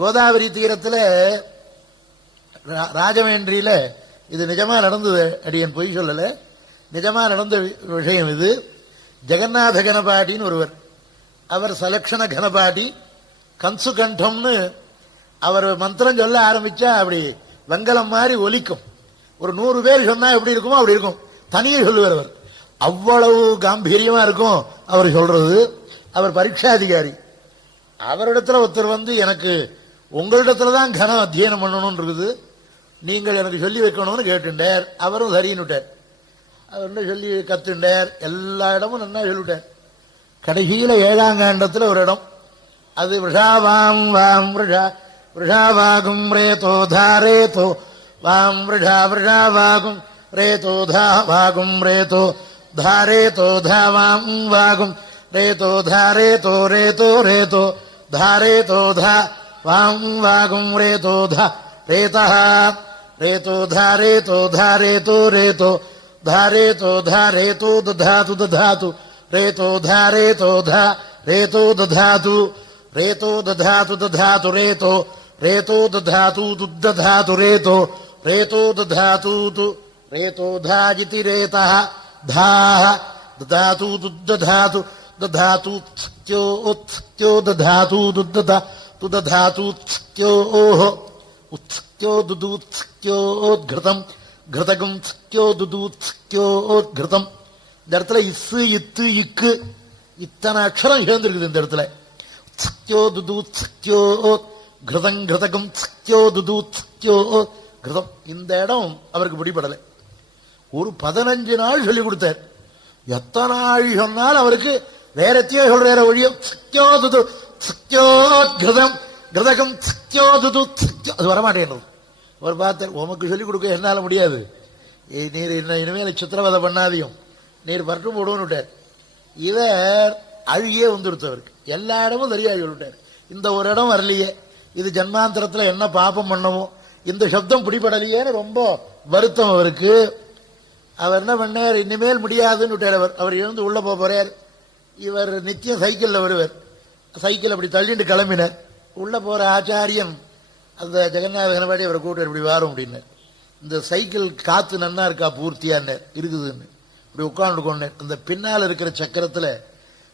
கோதாவரி தீரத்தில் ராஜமேன்றியில இது நிஜமா நடந்தது, அடியன் பொய் சொல்லல, நிஜமா நடந்த விஷயம் இது. ஜெகநாத கணபாடின்னு ஒருவர், அவர் சலக்ஷண கணபாடி கன்சுகண்டம்னு அவர் மந்திரம் சொல்ல ஆரம்பிச்சா அப்படி வெங்கலம் மாதிரி ஒலிக்கும். ஒரு 100 பேர் சொன்னா எப்படி இருக்குமோ அப்படி இருக்கும். தனியே சொல்லுவார் அவர், அவ்வளவு காம்பீரியமா இருக்கும் அவர் சொல்றது. அவர் பரீட்சாதிகாரி. அவரிடத்துல ஒருத்தர் வந்து எனக்கு உங்களிடத்துல தான் கனம் அத்தியனம் பண்ணணும்னு இருக்குது, நீங்கள் எனக்கு சொல்லி வைக்கணும்னு கேட்டுட்டார். அவரும் சரின்னுட்டார். அவர் சொல்லி கத்துட்டார். எல்லா இடமும் நல்லா சொல்லிட்டார். கடைசியில 7ஆம் காண்டத்துல ஒரு இடம், அது விஷாவாம் வாம் விஷாவாகும் ரேதோ தாரேதோ வாம் விஷாவாகும் ரேதோ தாவாகும் ரேதோ தாரேதோ தாவாம் வாகும் ரேதோ தாரேதோ ரேதோ ரேதோ தாரேதோ தா வாம் வாகும் ரேதோ தா ரேதா ரேதோ தாரேதோ தாரேதோ ரேதோ தாரேதோ தாரேதோ ததாது ததாது ரேதோ தாரேதோ தா ரேதோ ததாது ரேதோ ததாது ததாது ரேதோ ரேதோ ததாது துததாது ரேதோ ரேதோ ததாது ரேதோ தாஜிதி ரேதா தா ததாது துததாது दधातु त्स्क्यो उत्स्क्यो दधातु दुदधा तुदधातु त्स्क्यो उत्स्क्यो दुदूत्स्क्यो घृतम घृतगम त्स्क्यो दुदूत्स्क्यो घृतम. இந்த இடத்துல இத்து இத்து இக்கு இத்தனை அக்ஷரம் சேர்ந்திருக்குது. இந்த இடத்துல त्स्क्यो दुदूत्स्क्यो घृतம் घृतகம் त्स्क्यो दुदूत्स्क्यो घृतம். இந்த இடம் அவருக்கு பிடிபடலை. ஒரு 15 நாள் சொல்லி கொடுத்தார். எத்தனை நாள் சொன்னால் அவருக்கு வேறத்தையோ சொல்ற ஒழியும் கிருதகம் அது வரமாட்டேன். அவர் பார்த்தார், உமக்கு சொல்லிக் கொடுக்க என்னால முடியாது, நீர் என்ன இனிமேல் சித்திரவதை பண்ணாதையும் நீர் பட்டு போடுவோன்னு விட்டார். இவர் அழுகியே வந்துருத்தவருக்கு எல்லா இடமும் தெரியாது சொல்லிட்டார். இந்த ஒரு இடம் வரலையே, இது ஜன்மாந்தரத்தில் என்ன பாபம் பண்ணமோ, இந்த சப்தம் பிடிபடலையேன்னு ரொம்ப வருத்தம் அவருக்கு. அவர் என்ன பண்ணார், இனிமேல் முடியாதுன்னு விட்டார். அவர் இருந்து உள்ள போறார். இவர் நித்தியம் சைக்கிள்ல வருவார். சைக்கிள் அப்படி தள்ளிட்டு கிளம்பினார். உள்ள போற ஆச்சாரியன் அந்த ஜெகநாத கணபாடி அவரை கூட்ட இப்படி வரும் அப்படின்னார். இந்த சைக்கிள் காத்து நன்னா இருக்கா பூர்த்தியான்னு இருக்குதுன்னு இப்படி உட்காந்து கொண்டேன். அந்த பின்னால் இருக்கிற சக்கரத்துல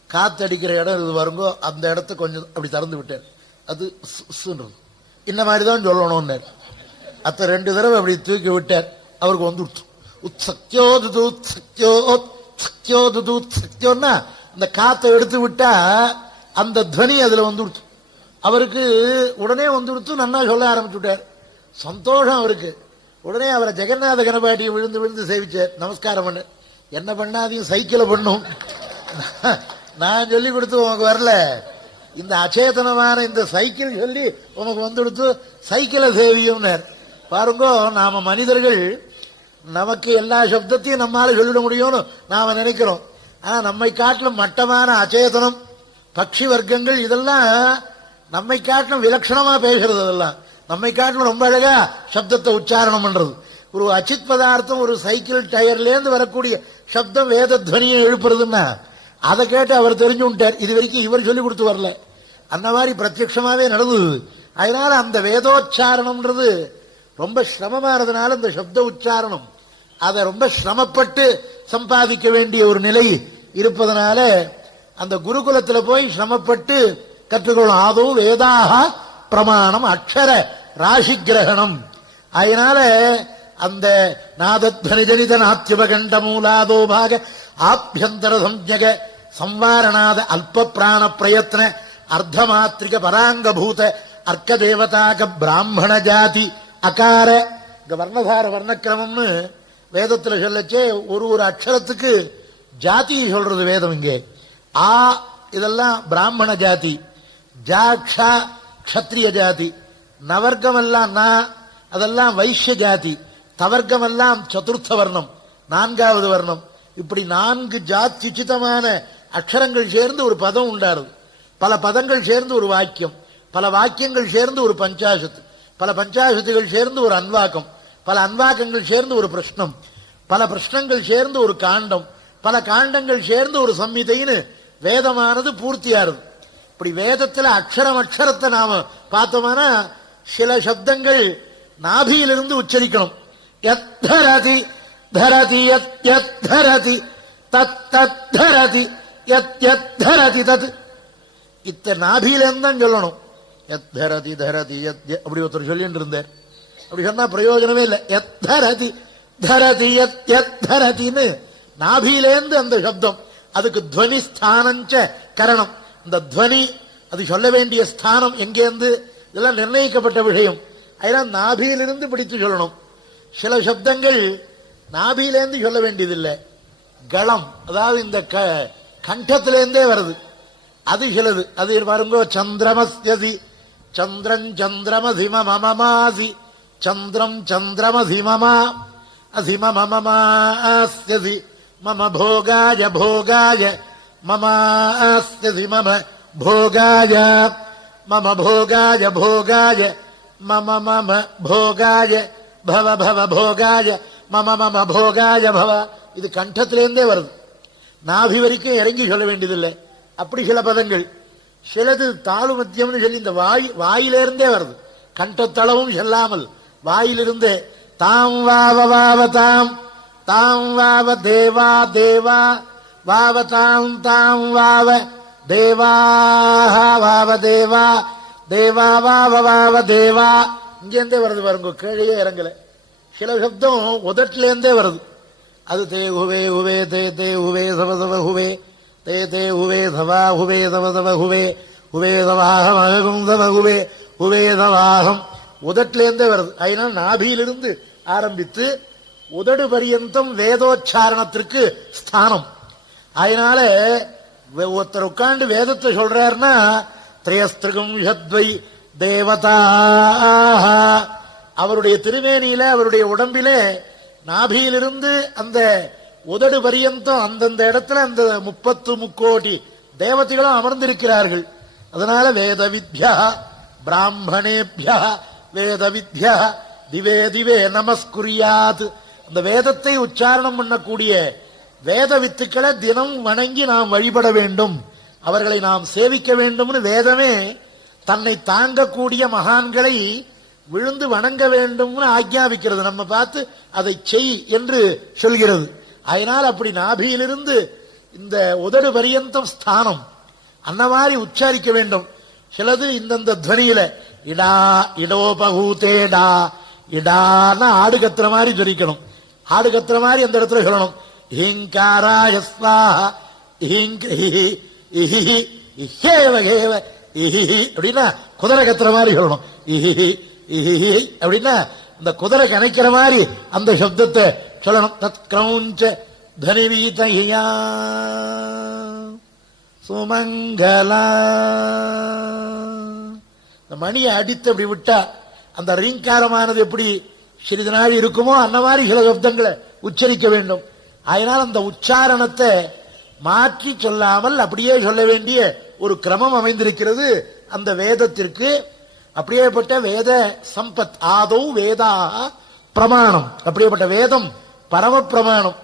காத்து அடிக்கிற இடம் இது வருங்கோ, அந்த இடத்த கொஞ்சம் அப்படி திறந்து விட்டார். அது இந்த மாதிரிதான் சொல்லணும்னு அத்த 2 தடவை அப்படி தூக்கி விட்டார். அவருக்கு வந்து உற்சக்யோன்னா இந்த காத்தை எடுத்து விட்டா அந்த துவனி அதுல வந்துடுச்சு. அவருக்கு உடனே வந்துடுத்து நன்னா சொல்ல ஆரம்பிச்சு விட்டார். சந்தோஷம் அவருக்கு. உடனே அவரை ஜெகநாத கணபாட்டியை விழுந்து விழுந்து சேவிச்சார். நமஸ்காரம் பண்ண, என்ன பண்ணாதையும் சைக்கிளை பண்ணும், நான் சொல்லி கொடுத்து உனக்கு வரல, இந்த அச்சேதனமான இந்த சைக்கிள் சொல்லி உனக்கு வந்துடுத்து, சைக்கிளை சேவியும் பாருங்கோ. நாம மனிதர்கள் நமக்கு எல்லா சப்தத்தையும் நம்மால சொல்லிட முடியும்னு நாம நினைக்கிறோம். ஆனா நம்மை காட்டிலும் மட்டமான அச்சேதனம் பட்சி வர்க்கங்கள் இதெல்லாம் நம்மை காட்டிலும் விலட்சணமா பேசுறது. அதெல்லாம் நம்மை காட்டிலும் ரொம்ப அழகா சப்தத்தை உச்சாரணம் பண்றது. ஒரு அச்சித் பதார்த்தம் ஒரு சைக்கிள் டயர்லேருந்து வரக்கூடிய சப்தம் வேத துவனியை எழுப்புறதுன்னா அதை கேட்டு அவர் தெரிஞ்சு விட்டார். இது வரைக்கும் இவர் சொல்லி கொடுத்து வரல, அந்த மாதிரி பிரத்யட்சமாவே நடந்தது. அதனால அந்த வேதோச்சாரணம்ன்றது ரொம்ப சிரமமானதுனால இந்த சப்த உச்சாரணம் அதை ரொம்ப சிரமப்பட்டு சம்பாதிக்க வேண்டிய ஒரு நிலை இருப்பதனால அந்த குருகுலத்தில் போய் சிரமப்பட்டு கற்றுக்கொள்ளும். ஆதோ வேதாக பிரமாணம் அக்ஷர ராசி கிரகணம். அதனால அந்த நாதத்வனிஜனித நாத்யுபகண்ட மூலாதோ பாக ஆபியந்தர சம்ஜக சம்வாரணாத அல்ப பிராண பிரயத்ன அர்த்தமாத்திரிக பராங்கபூத அர்க்க தேவதாக பிராமண ஜாதி அகார. இந்த வர்ணதார வர்ணக்கிரமம்னு வேதத்தில் சொல்லச்சே ஒரு ஒரு அக்ஷரத்துக்கு ஜாதி சொல்றது வேதம். இங்கே ஆ இதெல்லாம் பிராமண ஜாதி, ஜாக்ஷா க்ஷத்ரிய ஜாதி, நவர்க்கம் எல்லாம் நா அதெல்லாம் வைஷ்ய ஜாதி, தவர்க்கம் எல்லாம் சதுர்த்த வர்ணம் 4வது வர்ணம். இப்படி 4 ஜாத்யுச்சிதமான அக்ஷரங்கள் சேர்ந்து ஒரு பதம் உண்டாருது. பல பதங்கள் சேர்ந்து ஒரு வாக்கியம், பல வாக்கியங்கள் சேர்ந்து ஒரு பஞ்சாசத்து, பல பஞ்சாசத்துகள் சேர்ந்து ஒரு அன்வாக்கம், பல அன்வாக்கங்கள் சேர்ந்து ஒரு பிரஷ்னம், பல பிரஷ்னங்கள் சேர்ந்து ஒரு காண்டம், பல காண்டங்கள் சேர்ந்து ஒரு சம்மிதைன்னு வேதமானது பூர்த்தியாருது. இப்படி வேதத்துல அக்ஷரம் அக்ஷரத்தை நாம பார்த்தோம்னா சில சப்தங்கள் நாபியிலிருந்து உச்சரிக்கணும். யத்தரதி தரதி யத்யத்தரதி தத்தரதி யத்யத்தரதி தத், இத்த நாபியிலிருந்து தான் சொல்லணும். யத்தரதி தரதி அப்படி ஒருத்தர் சொல்லிட்டு இருந்தார். அப்படி சொன்னா பிரயோஜனமே இல்லை. யத்தரதி தரதி யத்யத்தரதின்னு நாபியிலேந்து அந்த சப்தம், அதுக்கு துவனி ஸ்தானஞ்ச கரணம். இந்த துவனி அது சொல்ல வேண்டிய ஸ்தானம் எங்கேருந்து இதெல்லாம் நிர்ணயிக்கப்பட்ட விஷயம். அதெல்லாம் நாபியிலிருந்து பிடித்து சொல்லணும். சில சப்தங்கள் நாபியிலேருந்து சொல்ல வேண்டியதில்லை, களம் அதாவது இந்த கண்டத்திலேருந்தே வருது, அது சிலது. அது பாருங்க, சந்திரமஸ்யதி சந்திரன் சந்திரமதிம மமமாசி சந்திரம் சந்திரமதிமமா அதிம மமமாஸ்யதி மம போகாய போகாய மமாஸ்யதி மம போகாய மம போகாய போகாய மம மம போகாய பவ பவ போகாய மம மம போகாய பவ. இது கண்டத்திலேருந்தே வருது, நாபி வரைக்கும் இறங்கி சொல்ல வேண்டியதில்லை. அப்படி சில பதங்கள், சிலது தாழு மத்தியம்னு சொல்லி இந்த வாயிலிருந்தே வருது, கண்டத்தளவும் செல்லாமல் வாயிலிருந்தே. தாம் வாவ வாவ தாம் தாம் வாவ தேவா தேவா வாவ தாம் தாம் வாவ தேவா வாவ தேவா தேவா வாவ வாவ தேவா. இங்கேருந்தே வருது பாருங்க, கீழே இறங்கல. சில சப்தம் உதட்டிலேருந்தே வருது, அது தே ஹுவே ஹுவே தே தே ஹுவே சவ சவ ஹுவே தே தே ஹுவே சவா ஹுவே சவ சவ ஹுவே ஹுவே சவாகம் அழகும் சவ ஹுவே ஹுவே சவாகம், உதட்டிலேருந்தே வருது. அதனால நாபியிலிருந்து ஆரம்பித்து உதடு பரியந்தம் வேதோச்சாரணத்திற்கு ஸ்தானம். அதனால ஒருத்தர் உட்கார்ந்து வேதத்தை சொல்றாருன்னா திரயஸ்திருகம் ஷத்வை தேவதா, அவருடைய திருமேனியில அவருடைய உடம்பிலே நாபியிலிருந்து அந்த உதடு பரியந்தம் அந்தந்த இடத்துல அந்த 33 தேவதைகளும் அமர்ந்திருக்கிறார்கள். அதனால வேத வித்யா பிராமணேபியா வேத வித்யா திவே திவே நமஸ்குரியாத், அந்த வேதத்தை உச்சாரணம் பண்ணக்கூடிய வேத வித்துக்களை தினம் வணங்கி நாம் வழிபட வேண்டும், அவர்களை நாம் சேவிக்க வேண்டும்னு வேதமே தன்னை தாங்கக்கூடிய மகான்களை விழுந்து வணங்க வேண்டும்னு ஆக்ஞாபிக்கிறது. நம்ம பார்த்து அதை செய் என்று சொல்கிறது. அதனால் அப்படி நாபியிலிருந்து இந்த உதடு பரியந்தம் ஸ்தானம் அந்த மாதிரி உச்சாரிக்க வேண்டும். சிலது இந்தந்த துவனியில இடா இடோபகூதேடா இடான்னா ஆடு கத்துற மாதிரி ஜொலிக்கணும், ஆடு கத்துற மாதிரி அந்த இடத்துல சொல்லணும். ஹிங்காராய ஸ்வாஹா அப்படின்னா குதிரை கத்துற மாதிரி சொல்லணும். அப்படின்னா இந்த குதிரை கணைக்கிற மாதிரி அந்த சப்தத்தை சொல்லணும். தத் கிரௌஞ்ச தனிவீதயா சுமங்கலா, இந்த மணியை அடித்து அப்படி விட்டா அந்த ரீங்காரமானது எப்படி சிறிது நாள் இருக்குமோ அந்த மாதிரி சில சப்தங்களை உச்சரிக்க வேண்டும். அதனால் அந்த உச்சாரணத்தை மாற்றி சொல்லாமல் அப்படியே சொல்ல வேண்டிய ஒரு கிரமம் அமைந்திருக்கிறது அந்த வேதத்திற்கு. அப்படியேப்பட்ட வேத சம்பத் ஆதௌ வேதா பிரமாணம், அப்படியேப்பட்ட வேதம் பரம பிரமாணம்.